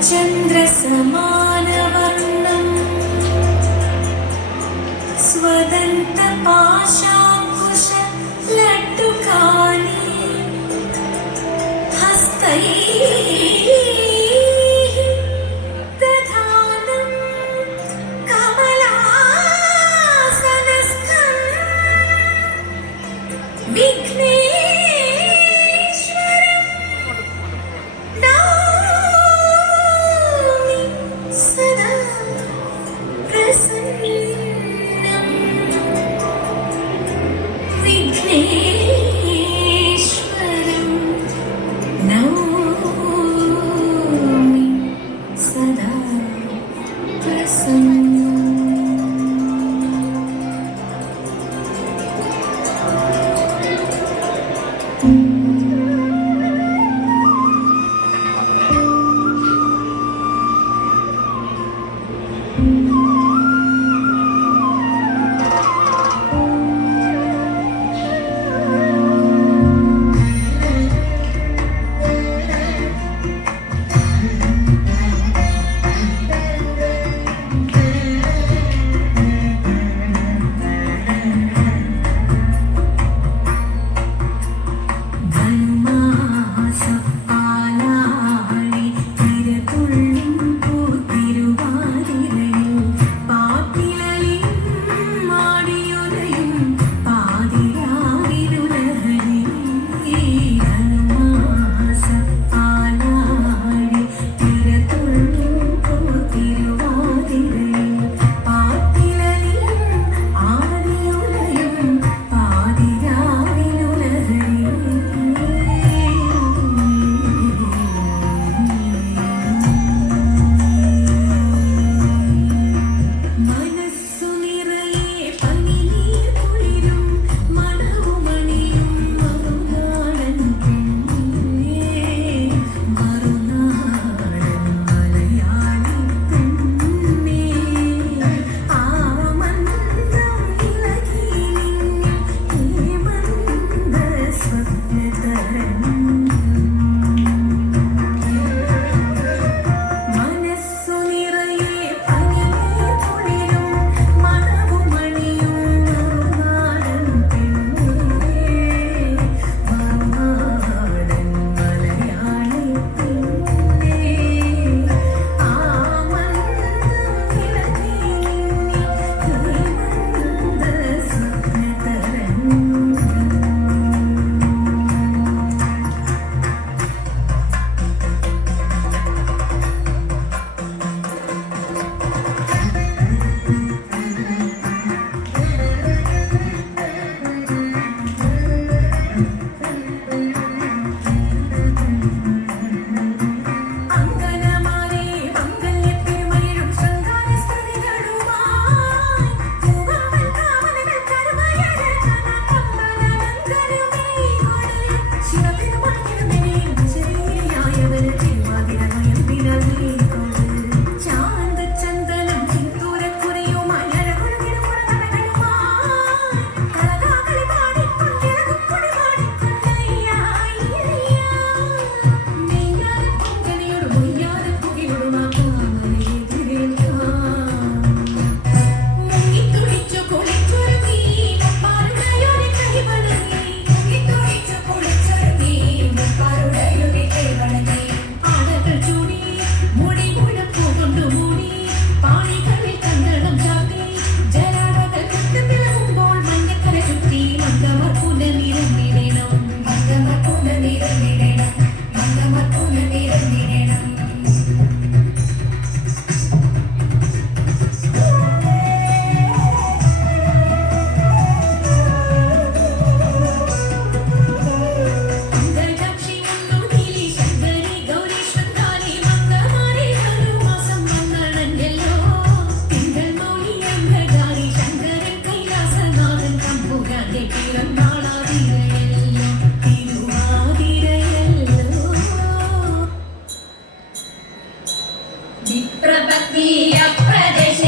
चंद्र चन्द्रसम വിപ്രപത്നിയ പ്രദേശേ.